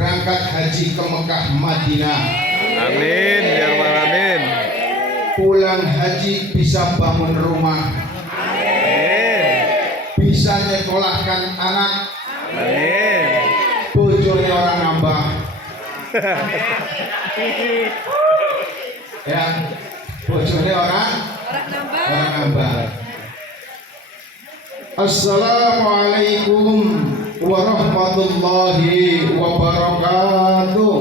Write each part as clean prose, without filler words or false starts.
berangkat haji ke Mekah Madinah. Amin ya rabbal alamin. Pulang haji bisa bangun rumah, Amin. bisa nyekolahkan anak, Amin. bojone orang nambah. Ya, bojone orang nambah. Assalamualaikum warahmatullahi wabarakatuh.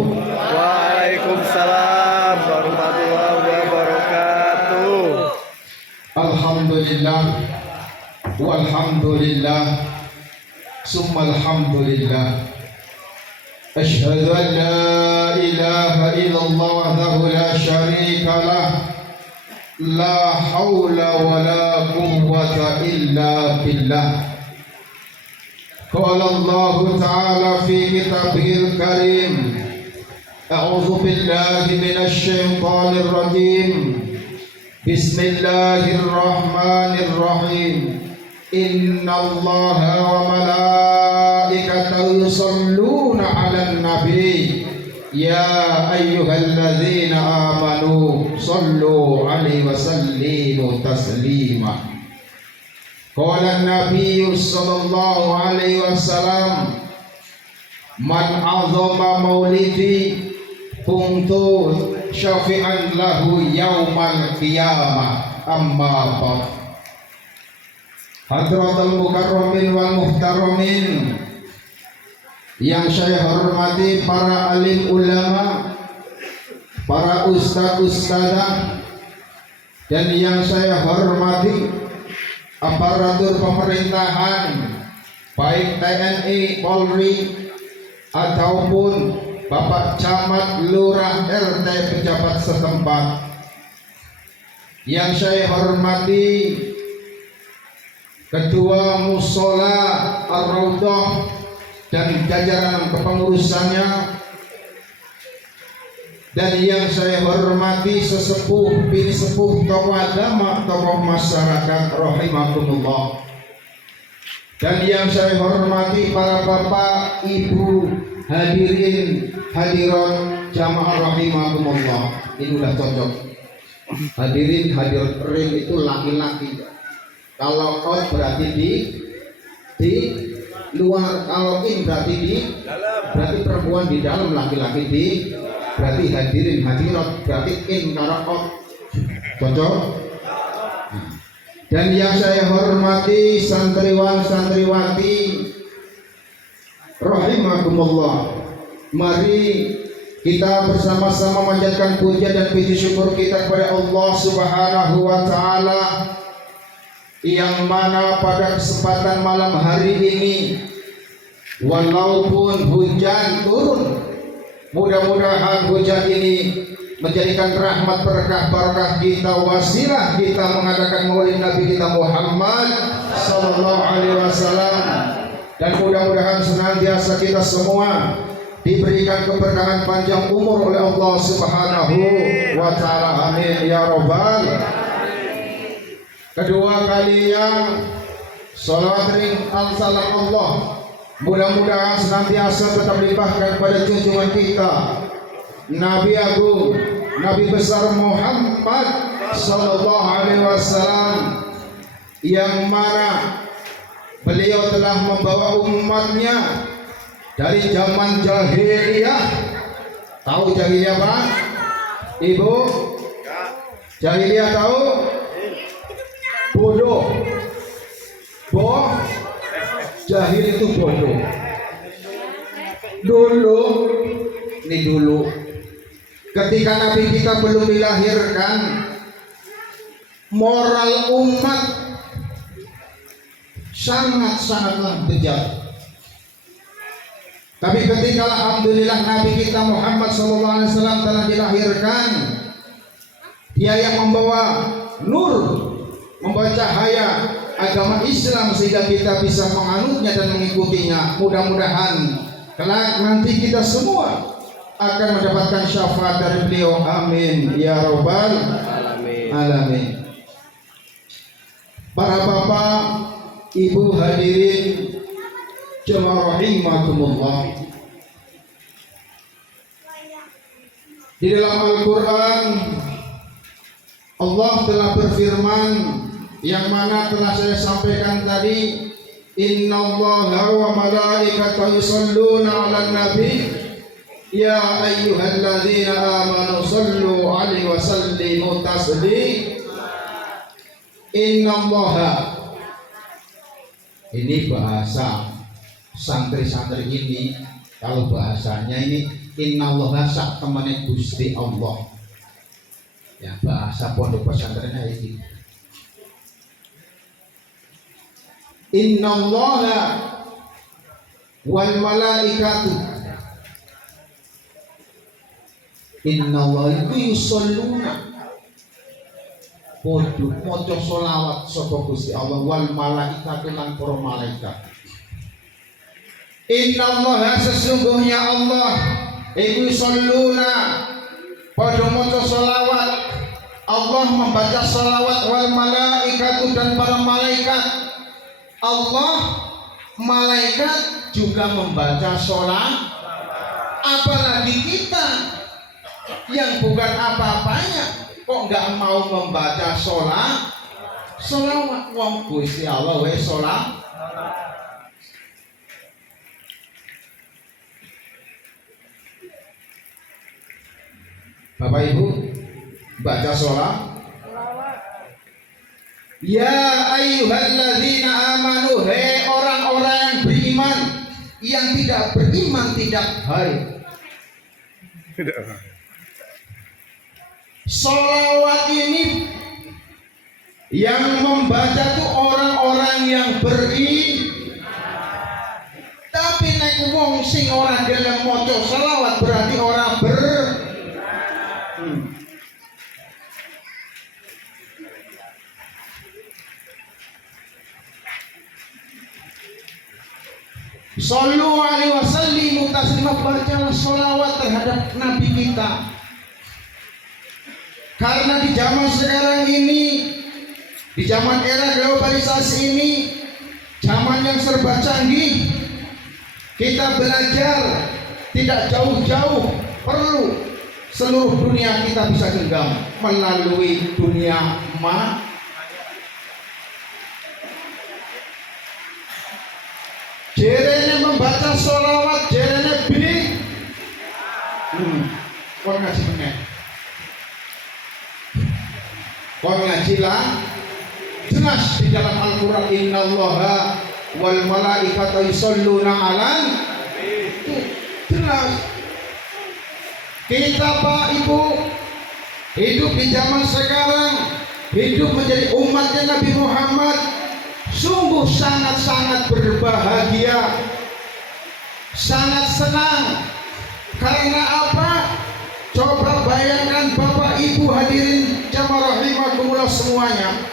Waalaikumsalam warahmatullahi wabarakatuh. Alhamdulillah walhamdulillah summa alhamdulillah. Asyhadu an la ilaha illallah wahdahu la syarika lah, la haula wa la quwwata illa billah. Qala Allah Ta'ala fi kitabihil karim, a'udzu billahi minasy syaithanir rajim. Bismillahirrahmanirrahim. Innallaha wa malaikatahu yusholluna 'alan nabi. Ya ayyuhalladzina amanu shallu 'alaihi wa sallimu taslima. Qala an-nabiy sallallahu alaihi wasallam, man 'azzama maulidi kuntu syafi'an lahu yaumal qiyamah. Amma ba'd. Hadratul mukarramin wal muhtaramin, yang saya hormati para alim ulama, para ustaz-ustadzah, dan yang saya hormati aparatur pemerintahan, baik TNI, Polri, ataupun Bapak Camat, Lurah, RT, pejabat setempat. Yang saya hormati Ketua Musola Ar-Raudhah dan jajaran kepengurusannya, dan yang saya hormati sesepuh, bini sepuh, tokoh agama, tokoh masyarakat rahimakumullah, dan yang saya hormati para bapak, ibu, hadirin, hadirat jamaah rahimakumullah. Ini udah cocok. Hadirin, hadirin itu laki-laki. Kalau out berarti di luar, kalau in berarti di dalam, berarti perempuan di dalam, laki-laki di, berarti hadirin hadirat berarti in karo out. Cocok? Dan yang saya hormati santriwan santriwati rahimakumullah, mari kita bersama-sama manjatkan puja dan puji syukur kita kepada Allah Subhanahu wa taala, yang mana pada kesempatan malam hari ini, walaupun hujan turun, mudah-mudahan hujan ini menjadikan rahmat, berkah, barakah kita, wasilah kita mengadakan maulid Nabi kita Muhammad sallallahu alaihi wasallam, dan mudah-mudahan senantiasa kita semua diberikan keberkahan panjang umur oleh Allah Subhanahu wa taala. Amin ya rabbal. Kedua kali yang salawat ring al salam Allah mudah-mudahan senantiasa tetap dilimpahkan pada junjungan kita Nabi Agung, Nabi besar Muhammad sallallahu alaihi wasallam, yang mana beliau telah membawa umatnya dari zaman jahiliyah. Tahu jahiliyah Pak? Ibu? Jahiliyah tahu? Bodoh. Jahil itu bodoh. Dulu ketika Nabi kita belum dilahirkan, moral umat sangat-sangatlah bejat. Tapi ketika alhamdulillah Nabi kita Muhammad SAW telah dilahirkan, dia yang membawa nur, membawa cahaya agama Islam, sehingga kita bisa menganutnya dan mengikutinya. Mudah-mudahan kelak nanti kita semua akan mendapatkan syafaat dari beliau. Amin ya rabbal alamin. Para bapak, ibu, hadirin jemaah rahimakumullah, Di dalam Al-Quran Allah telah berfirman yang mana telah saya sampaikan tadi, innallaha wa malaikatahu yusholluna 'alan nabi ya ayyuhalladzina amanu shallu 'alaihi wa sallimu taslima. Innallaha, ini bahasa santri-santri ini, kalau bahasanya ini innallaha sak temane Gusti Allah. Ya, bahasa pondok pesantrennya ini. Innallaha wal malaikatu, innallaha yusholluna, podo maca sholawat sapa Gusti Allah, wal malaikatu lan para malaikat. Innallaha, sesungguhnya Allah iku yusholluna, podo maca sholawat. Allah membaca sholawat, wal malaikatu dan para malaikat. Allah, malaikat juga membaca sholat. Apalagi kita yang bukan apa-apanya kok nggak mau membaca sholat, sholawat. Wong Gusti Allah wes sholat. Bapak Ibu baca sholat. Ya ayyuhalladzina amanu, hei orang-orang yang beriman. Yang tidak beriman tidak hai. Sholawat ini yang membaca itu orang-orang yang beriman. Tapi nek wong sing ora gelem maca sholawat berarti orang Sallu alaihi wasallimu taslima, bacalah sholawat terhadap Nabi kita. Karena di zaman sekarang ini, di zaman era globalisasi ini, zaman yang serba canggih, kita belajar tidak jauh-jauh, perlu seluruh dunia kita bisa genggam melalui dunia jerene membaca sholawat, jerene beli kon ngaji meneh, kon ngajilah jelas di dalam Al-Quran, innallaha wal malaikata yusholluna 'alan, jelas. Kita Pak Ibu hidup di zaman sekarang, hidup menjadi umatnya Nabi Muhammad, sungguh sangat-sangat berbahagia, sangat senang. Karena apa? Coba bayangkan Bapak Ibu hadirin jamaah rahimakumullah semuanya,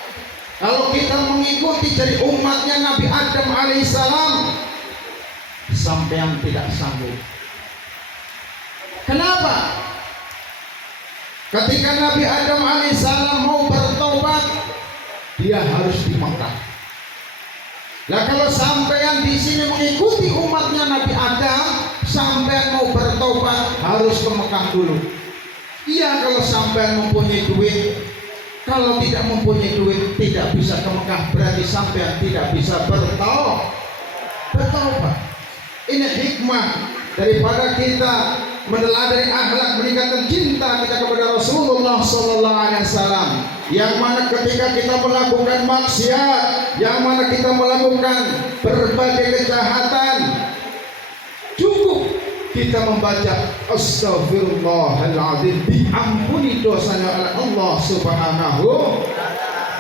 kalau kita mengikuti dari umatnya Nabi Adam alaihissalam, sampean tidak sanggup. Kenapa? Ketika Nabi Adam alaihissalam mau bertobat, dia harus di Mekah. Nah, kalau sampean di sini mengikuti umatnya Nabi Adam, sampean mau bertobat harus ke Mekah dulu. Iya, kalau sampean mempunyai duit. Kalau tidak mempunyai duit, tidak bisa ke Mekah, berarti sampean tidak bisa bertobat. Ini hikmah daripada kita meneladani akhlak meningkatkan cinta kita kepada Rasulullah Sallallahu Alaihi Wasallam. Yang mana ketika kita melakukan maksiat, yang mana kita melakukan berbagai kejahatan, cukup kita membaca Astaghfirullahaladzim, diampuni dosanya oleh Allah Subhanahu.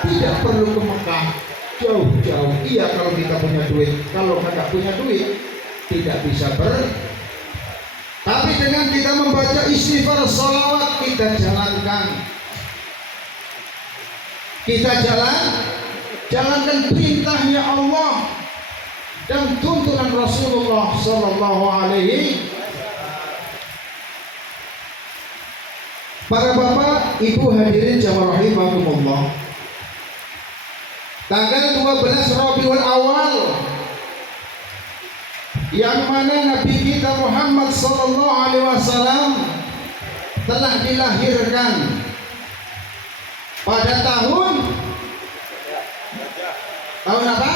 Tidak perlu ke Mekah jauh-jauh. Iya, kalau kita punya duit. Kalau tidak punya duit, tidak bisa tapi dengan kita membaca istighfar, salawat, kita jalankan. Kita jalankan perintahnya Allah dan tuntunan Rasulullah Sallallahu Alaihi. Para bapak, ibu hadirin jamaah rahimakumullah, tanggal 12 Rabiul Awal, yang mana Nabi kita Muhammad Sallallahu Alaihi Wasallam telah dilahirkan pada tahun apa?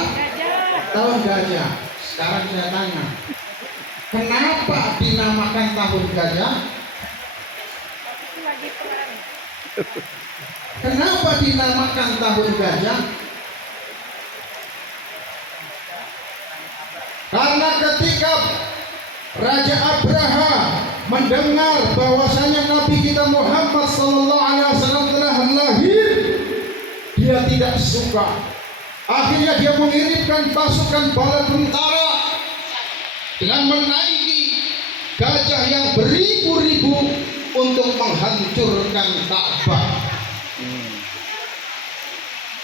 Tahun gajah. Sekarang saya tanya, kenapa dinamakan tahun gajah? Kenapa dinamakan tahun gajah? Karena ketika Raja Abraha mendengar bahwasanya Nabi kita Muhammad sallallahu alaihi wasallam telah lahir, dia tidak suka. Akhirnya dia mengirimkan pasukan bala tentara dengan menaiki gajah yang beribu-ribu untuk menghancurkan Ka'bah.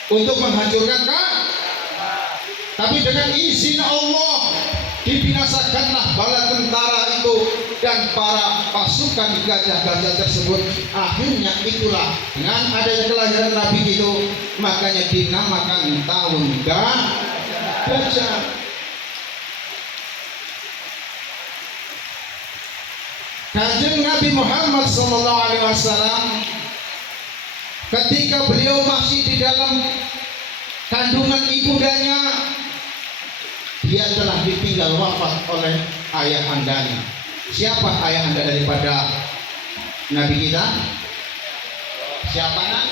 Untuk menghancurkan Ka'bah. Tapi dengan izin Allah dibinasakanlah bala tentara itu dan para pasukan gajah-gajah tersebut. Akhirnya itulah dengan adanya kelahiran Nabi itu, makanya dinamakan tahun gajah. Kanjeng Nabi Muhammad SAW ketika beliau masih di dalam kandungan ibundanya, dia telah ditinggal wafat oleh ayahandanya. Siapa ayahanda daripada Nabi kita? Siapa nak?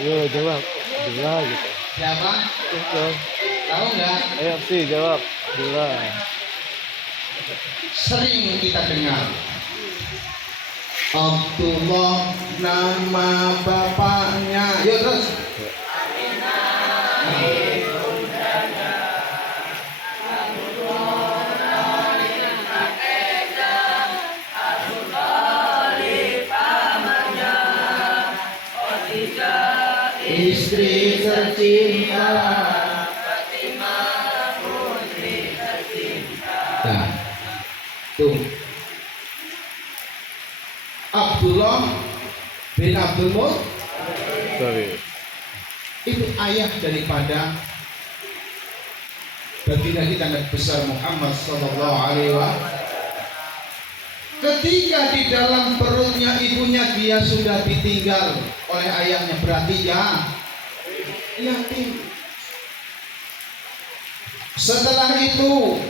Ayo jawab. Abdullah gitu. Siapa? Betul. Tahu nggak? Ayo sih jawab. Abdullah. Sering kita dengar Abdullah nama bapaknya. Yuk terus. Istri tercinta, putri tercinta. Nah, tuh Abdullah bin Abdul Muttalib Sorry. itu ayah daripada baginda kita Nabi besar Muhammad sallallahu alaihi wasallam. Ketika di dalam perutnya ibunya dia sudah ditinggal oleh ayahnya, berarti yatim. Setelah itu,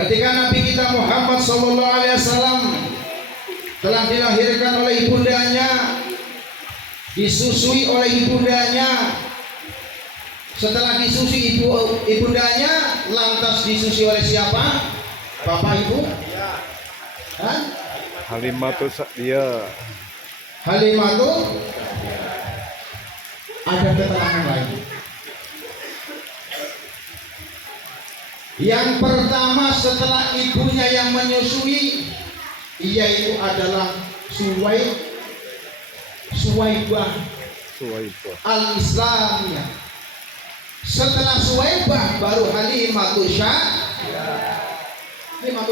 ketika Nabi kita Muhammad SAW telah dilahirkan oleh ibundanya, disusui oleh ibundanya. Setelah disusui ibundanya, lantas disusui oleh siapa? Bapak ibu? Hah? Halimatu Sa'diyah. Halimatu ada keterangan lain. Yang pertama setelah ibunya yang menyusui, yaitu adalah Suwaibah al-Islamiyah. Setelah Suwaibah baru Halimatu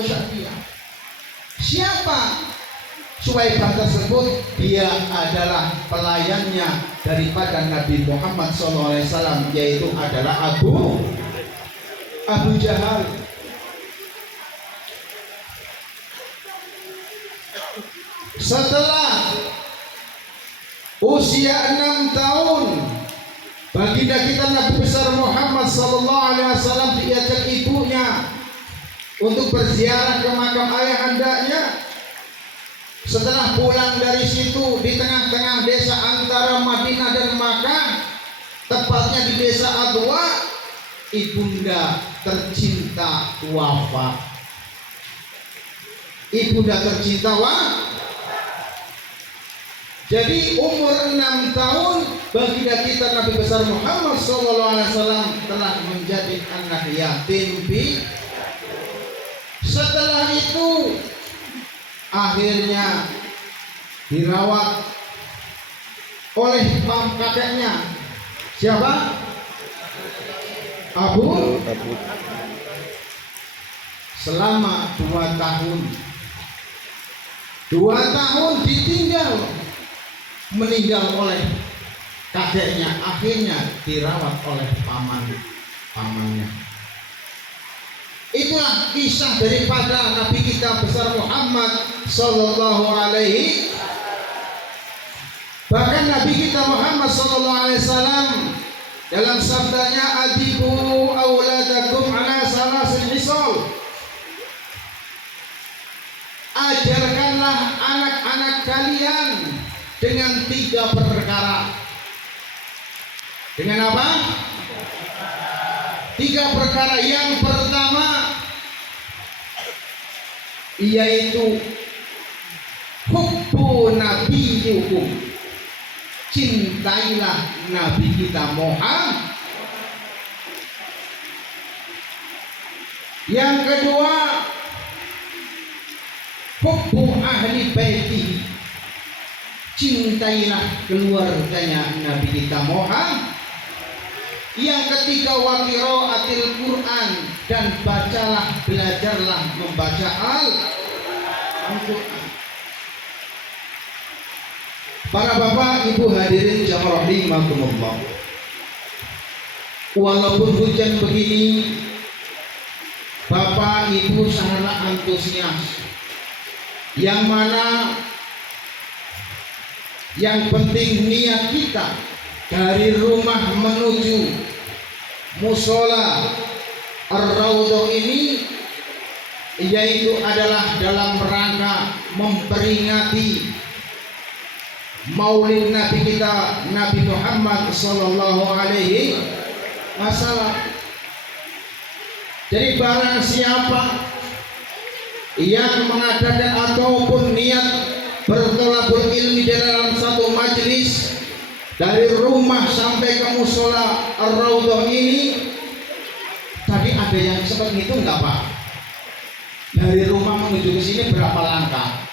Sa'diyah. Siapa Suwaibah tersebut? Dia adalah pelayannya daripada Nabi Muhammad SAW, yaitu adalah Abu Jahal. Setelah usia 6 tahun, baginda kita Nabi besar Muhammad SAW diajak ibunya untuk berziarah ke makam ayahandanya. Setelah pulang dari situ, di tengah-tengah desa antara Madinah dan Makkah, tepatnya di desa Adwa, ibunda tercinta wafat. Ibunda tercinta Jadi umur 6 tahun baginda kita Nabi besar Muhammad SAW telah menjadi anak yatim Setelah itu akhirnya dirawat oleh kakeknya. Siapa? Abu. Selama 2 tahun. 2 tahun ditinggal, meninggal oleh kakeknya. Akhirnya dirawat oleh pamannya. Itulah kisah daripada Nabi kita besar Muhammad sallallahu alaihi. Bahkan Nabi kita Muhammad sallallahu alaihi wasallam dalam sabdanya, adibu auladakum ala salasil hisal, ajarkanlah anak-anak kalian dengan 3 perkara. Dengan apa? 3 perkara. Yang pertama yaitu hubbu nabiyukum, cintailah Nabi kita Muhammad. Yang kedua hubbu ahli baiti, cintailah keluarganya Nabi kita Muhammad. Yang ketiga waqira'atil Quran, dan bacalah, belajarlah membaca Al-Quran. Para bapak ibu hadirin jamaah rahimakumullah, walaupun hujan begini, bapak ibu sangat antusias. Yang mana yang penting niat kita dari rumah menuju musola Ar-Raudhah ini, yaitu adalah dalam rangka memperingati Maulid Nabi kita Nabi Muhammad sallallahu alaihi wasallam. Jadi barang siapa yang mengadakan ataupun niat bertolabul ilmi dalam satu majelis dari rumah sampai ke musola Ar-Raudhah ini, tadi ada yang sempat ngitung nggak Pak? Dari rumah menuju ke sini berapa langkah?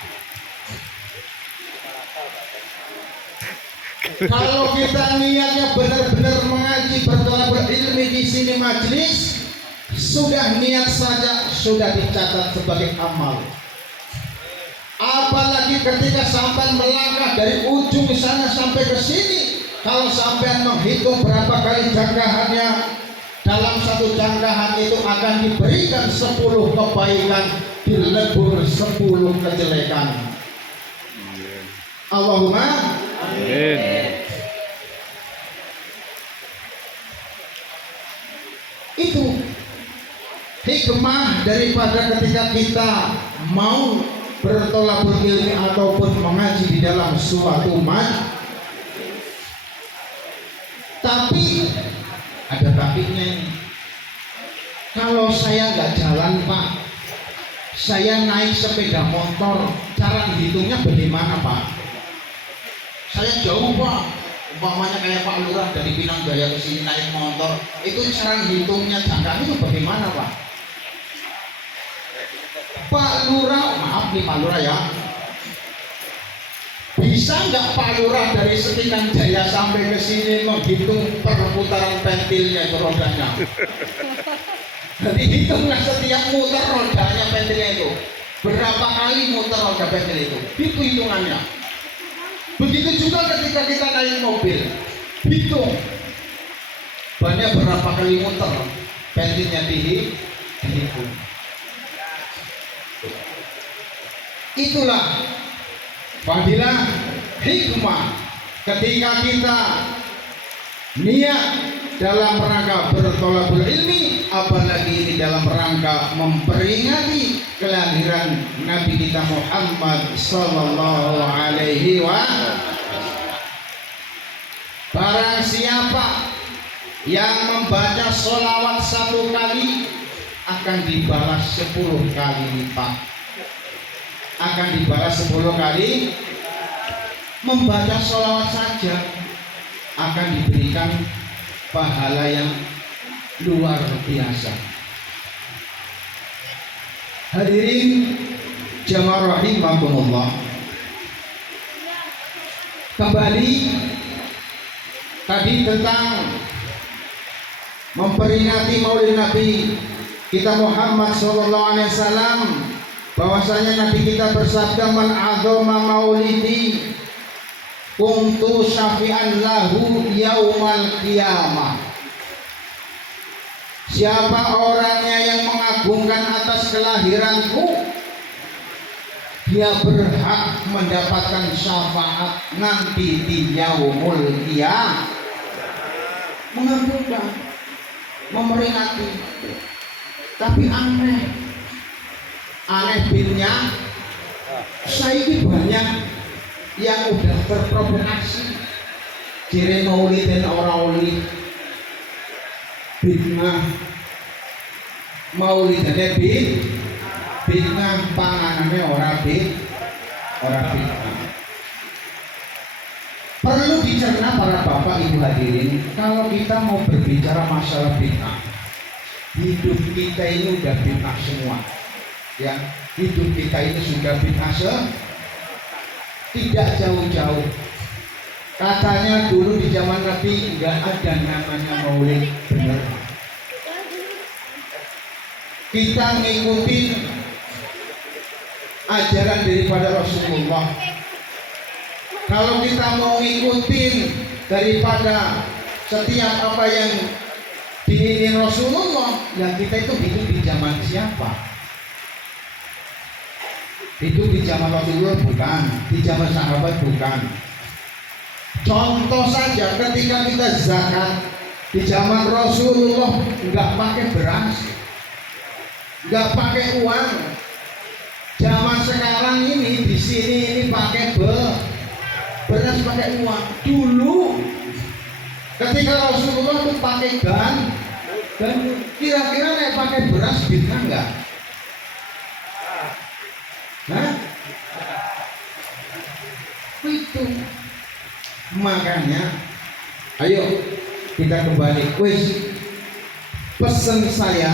Kalau kita niatnya benar-benar mengaji bertolabul ilmi di sini majelis, sudah niat saja sudah dicatat sebagai amal. Apalagi ketika sampai melangkah dari ujung sana sampai ke sini, kalau sampai menghitung berapa kali jangkahannya, dalam satu jangkahan itu akan diberikan 10 kebaikan, dilebur 10 kejelekan. Allahumma amin. Itu hikmah daripada ketika kita mau bertolabul ilmi ataupun mengaji di dalam suatu majelis. Tapi ada tapinya ini. Kalau saya nggak jalan Pak, saya naik sepeda motor, cara hitungnya bagaimana Pak? Saya jauh Pak, umpamanya kayak Pak Lurah dari Pinang Jaya ke sini naik motor, itu cara hitungnya jangka itu bagaimana Pak? Pak Lurah, maaf nih Pak Lurah ya, bisa nggak Pak Lurah dari Setingan Jaya sampai ke sini menghitung perputaran pentilnya itu rodanya? Jadi hitunglah setiap muter rodanya pentilnya itu, berapa kali muter roda pentil itu, itu hitungannya. Begitu juga ketika kita naik mobil, hitung bannya berapa kali muter, pentilnya dihitung. Itulah fadilah hikmah ketika kita niat dalam rangka bertolabul ilmi, apalagi ini dalam rangka memperingati kelahiran Nabi kita Muhammad sallallahu alaihi wasallam. Barang siapa yang membaca sholawat 1 kali akan dibalas 10 kali lipat. Akan dibalas 10 kali. Membaca sholawat saja akan diberikan pahala yang luar biasa. Hadirin jamaah rahimakumullah, kembali tadi tentang memperingati Maulid Nabi kita Muhammad sallallahu alaihi wasallam, bahwasanya Nabi kita bersabda, man adzama maulidi kuntu syafi'an lahu yaumal qiyamah. Siapa orangnya yang mengagungkan atas kelahiranku, dia berhak mendapatkan syafaat nanti di yaumul qiyamah. Mengabulkan, memeringati. Tapi aneh binnya saiki banyak yang udah terprovokasi kira maulid dan orang maulid bid'ah maulid dan bid'ah panganannya orang bid'ah. Perlu dicerna para bapak ibu hadirin, kalau kita mau berbicara masalah bid'ah, hidup kita ini udah bid'ah semua. Ya, hidup kita ini sudah bid'ah tidak jauh-jauh. Katanya dulu di zaman Nabi nggak ada namanya maulid, benar. Kita ngikutin ajaran daripada Rasulullah. Kalau kita mau ngikutin daripada setiap apa yang diingin Rasulullah, ya kita itu hidup di zaman siapa? Hidup di zaman Rasulullah bukan, di zaman sahabat bukan. Contoh saja ketika kita zakat di zaman Rasulullah nggak pakai beras, nggak pakai uang. Zaman sekarang ini di sini ini pakai beras, pakai uang. Dulu ketika Rasulullah itu pakai dan kira-kira naik pakai beras bisa nggak? Nah, itu makanya ayo kita kembali. Wis, pesan saya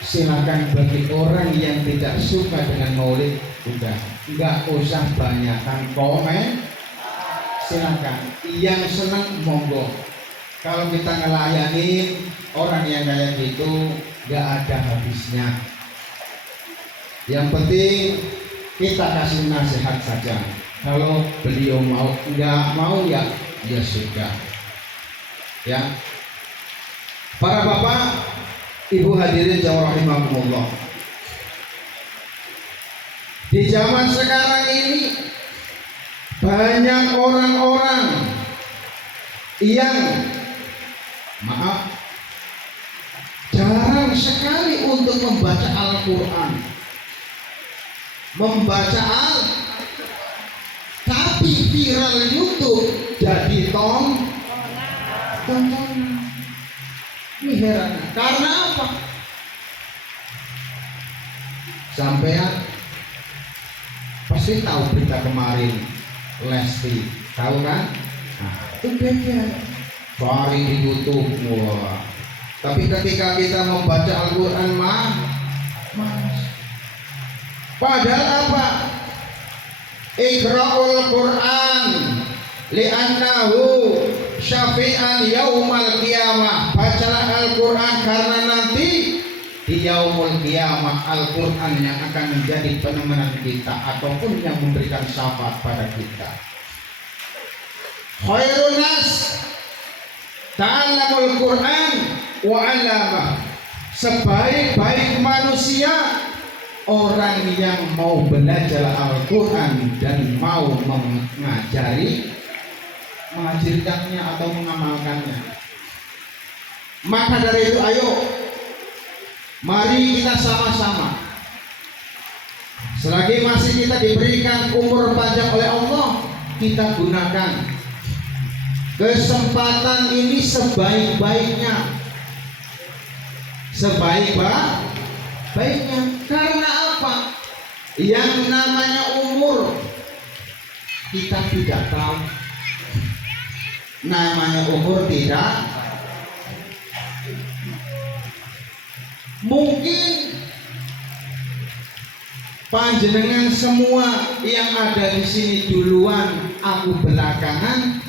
silakan bagi orang yang tidak suka dengan maulid, udah nggak usah banyakkan komen, silakan. Yang senang monggo. Kalau kita ngelayani orang yang kayak gitu nggak ada habisnya. Yang penting kita kasih nasihat saja. Kalau beliau mau, nggak mau ya sudah. Ya, para bapak, ibu hadirin jawab rahimakumullah. Di zaman sekarang ini banyak orang-orang yang jarang sekali untuk membaca Al-Quran. Tapi viral YouTube jadi tontonan. Ini heran. Karena apa? Sampean pasti tahu berita kemarin Lesti, tahu kan? Nah, itu beda. Cari di YouTube, wah. Tapi ketika kita membaca Al-Quran padahal apa? Iqra'ul Quran li'annahu syafi'an yaumal qiyamah. Bacalah Al-Quran karena nanti di yaumul qiyamah Al-Quran yang akan menjadi penemangan kita ataupun yang memberikan syafaat pada kita. Khairun nas ta'allamul Quran wa 'allamah. Sebaik-baik manusia orang yang mau belajar Al-Quran dan mau mengajarkannya atau mengamalkannya. Maka dari itu ayo, mari kita sama-sama, selagi masih kita diberikan umur panjang oleh Allah, kita gunakan kesempatan ini sebaik-baiknya. Karena apa? Yang namanya umur kita tidak tahu. Namanya umur tidak. Mungkin panjenengan semua yang ada di sini duluan, aku belakangan,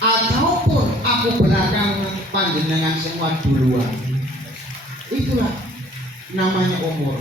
ataupun aku belakangan, panjenengan semua duluan. Itulah namanya umur.